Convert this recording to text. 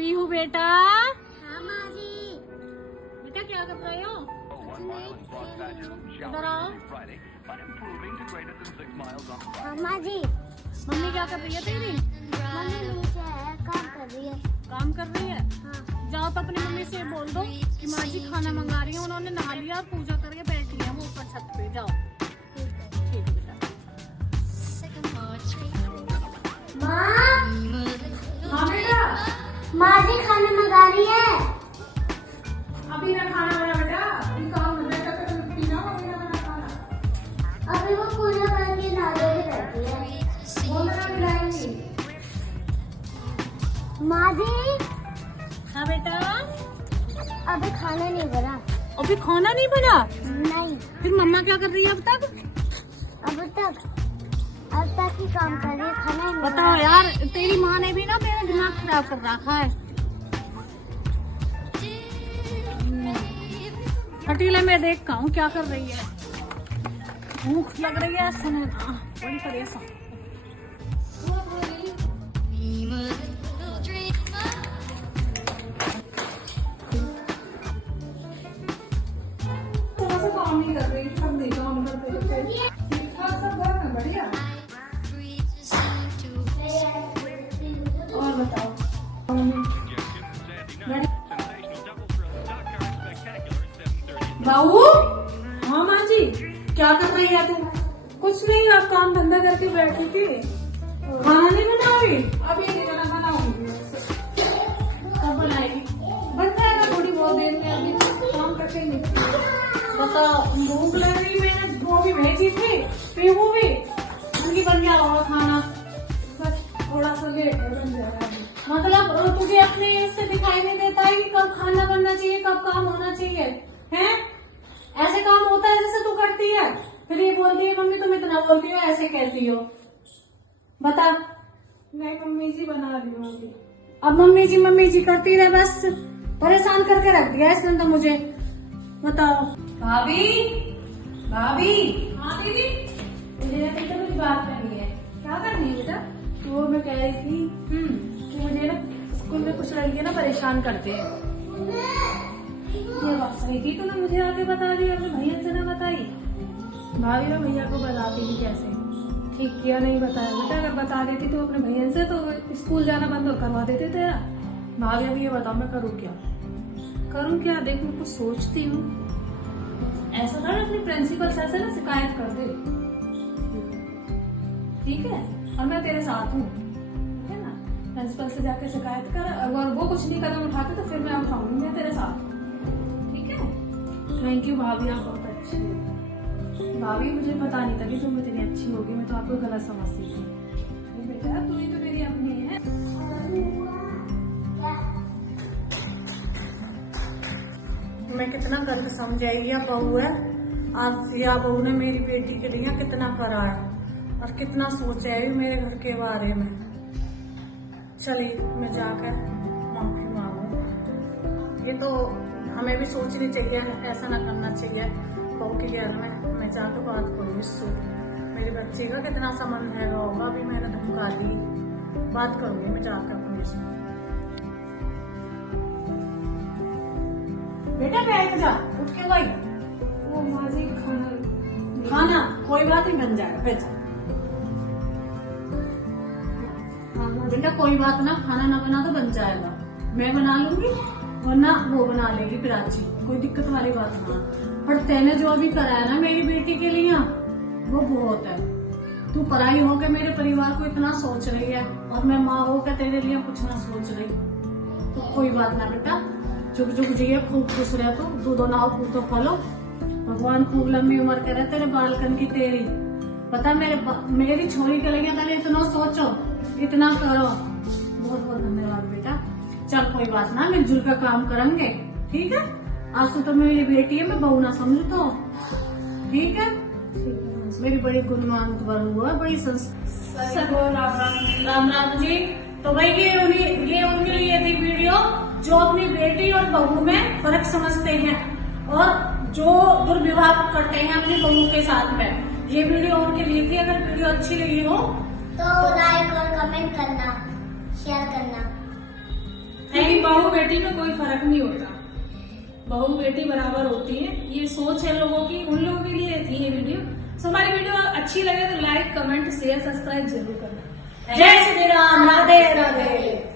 पीहू बेटा। हाँ माँ जी। बेटा क्या कर रहे हो? इधर आओ। हाँ माँ जी। मम्मी क्या कर रही है तेरी? मम्मी नीचे है, काम कर रही है। काम कर रही है? हाँ। जाओ तो अपनी मम्मी से बोल दो कि माँ जी खाना मंगा रही है, उन्होंने नहा लिया और पूजा करके बैठी है वो ऊपर छत पे। जाओ। ठीक है बेटा। माँ। हाँ बेटा। माँ जी खाना मंगा रही है। अभी ना खाना बना बेटा, अभी काम कर बेटा तो पीना अभी ना बना खाना। अभी वो पूजा करके नहा के बैठी है। वो बना खिलाएंगी। माँ जी। हाँ बेटा। अभी खाना नहीं बना। अभी खाना नहीं बना? नहीं। फिर मम्मा क्या कर रही है अब तक? अब तक ही काम कर रही है, खाना ही नहीं बताओ बना। यार, तेरी माँ ने भी ना मेरा दिमाग खराब कर रखा है। हटीले मैं देखता हूँ क्या कर रही है। भूख लग रही है सुने ना, बड़ी परेशान। काम नहीं कर रही, सब नहीं काम कर रही है। ठीक ठाक सब घर में बढ़िया। और बताओ। बाबू। हाँ माँ जी, क्या कर रही है तू? कुछ नहीं, आप काम धंधा करके बैठी थी। खाना नहीं बनाओगी? अब ये नहीं बनाऊंगी। कब बनाएगी? बन जाएगा थोड़ी बहुत देर में, अभी काम करके ही निकली। बताओ, भूख लग रही, मैंने वो भी भेजी थी, फिर वो भी उनकी बन गया होगा खाना। बस थोड़ा सा लेट है, बन जाएगा। मतलब तुझे अपने इससे दिखाई नहीं देता है कि कब खाना बनना चाहिए, कब काम होना चाहिए? हैं? ऐसे काम होता है जैसे तू करती है, फिर ये बोलती है मम्मी तुम इतना बोलती हो, ऐसे कहती हो। बता। नहीं मम्मी जी बना रही हूँ अभी। अब मम्मी जी करती रहे, बस परेशान करके रख दिया इसने तो मुझे। बताओ। भाभी। भाभी। हाँ दीदी। मुझे ना तुमसे कुछ बात करनी है। क्या करनी है बेटा? वो मैं कह रही थी कि मुझे ना स्कूल में कुछ लड़के ना परेशान करते हैं। ये बात सही थी, तूने मुझे आगे बता दी, अपने भैया से ना बताई। भाभी मैं भैया को बताती थी कैसे। ठीक किया नहीं बताया बेटा, अगर बता देती तो अपने भैया से तो स्कूल जाना बंद करवा देते तेरा। भाभी अभी ये बताओ मैं करूँ क्या? करूँ क्या? देख मैं कुछ सोचती हूँ। ऐसा कर अपने प्रिंसिपल सर से ना शिकायत कर दे, ठीक है? और मैं तेरे साथ हूँ, ठीक है ना? प्रिंसिपल से जाके शिकायत कर, अगर वो कुछ नहीं कदम उठाते तो फिर मैं उठाऊंगी, मैं तेरे साथ, ठीक है? थैंक यू भाभी, आप बहुत अच्छी है। भाभी मुझे पता नहीं था कि तुम इतनी अच्छी होगी, मैं तो आपको गलत समझती थी। बेटा तू ही तो मेरी अपनी है। मैं कितना गलत समझाई बहू है, आज या बहू ने मेरी बेटी के लिए कितना करा है और कितना सोचा है मेरे घर के बारे में। चलिए मैं जाकर माफी मांगू। ये तो हमें भी सोचनी चाहिए, ऐसा ना करना चाहिए। बहू के घर में मैं जाकर बात करूँ इससे, मेरे बच्चे का कितना संबंध है होगा, अभी मैंने धमका दी, बात करूंगी मैं जाकर अपने से। बेटा बैठ जा, उठ के भाई। वो माँ जी खाना कोई बात नहीं, बन जाएगा, बैठ जा। बेटा कोई बात ना, खाना ना बना तो बन जाएगा, मैं बना लूंगी वरना वो बना लेगी प्राची, कोई दिक्कत वाली बात ना। पर तैने जो अभी कराया ना मेरी बेटी के लिए वो बहुत है। तू पराई होकर मेरे परिवार को इतना सोच रही है और मैं माँ होकर तेरे लिए कुछ ना सोच रही, तो कोई बात ना बेटा, चुप चुप जिए, खूब खुश रह, तो दूधो नाव पूतो फलो, भगवान खूब लंबी उम्र करे तेरे बालकन की तेरी। पता मेरी छोरी के लिए पहले इतना सोचो, इतना करो। बहुत बहुत धन्यवाद बेटा। चल कोई बात ना, मिलजुल कर काम करेंगे, ठीक है? आज तो मेरी बेटी है, मैं बहू ना समझू तो, ठीक है? मेरी बड़ी गुणवंत बहू है, बड़ी राम राम जी। तो भाई ये उनके लिए थी वीडियो जो अपनी बेटी और बहू में फर्क समझते हैं और जो दुर्व्यवहार करते हैं अपनी बहू के साथ में। ये वीडियो उनके लिए थी। अगर वीडियो अच्छी लगी हो तो लाइक और कमेंट करना, शेयर करना। Thank you. बहू बेटी में कोई फर्क नहीं होता, बहू बेटी बराबर होती है, ये सोच है लोगों की। उन लोगों के लिए थी ये वीडियो। सो हमारी वीडियो अच्छी लगे तो लाइक, कमेंट, शेयर, सब्सक्राइब जरूर करना। जय श्री राम, राधे राधे।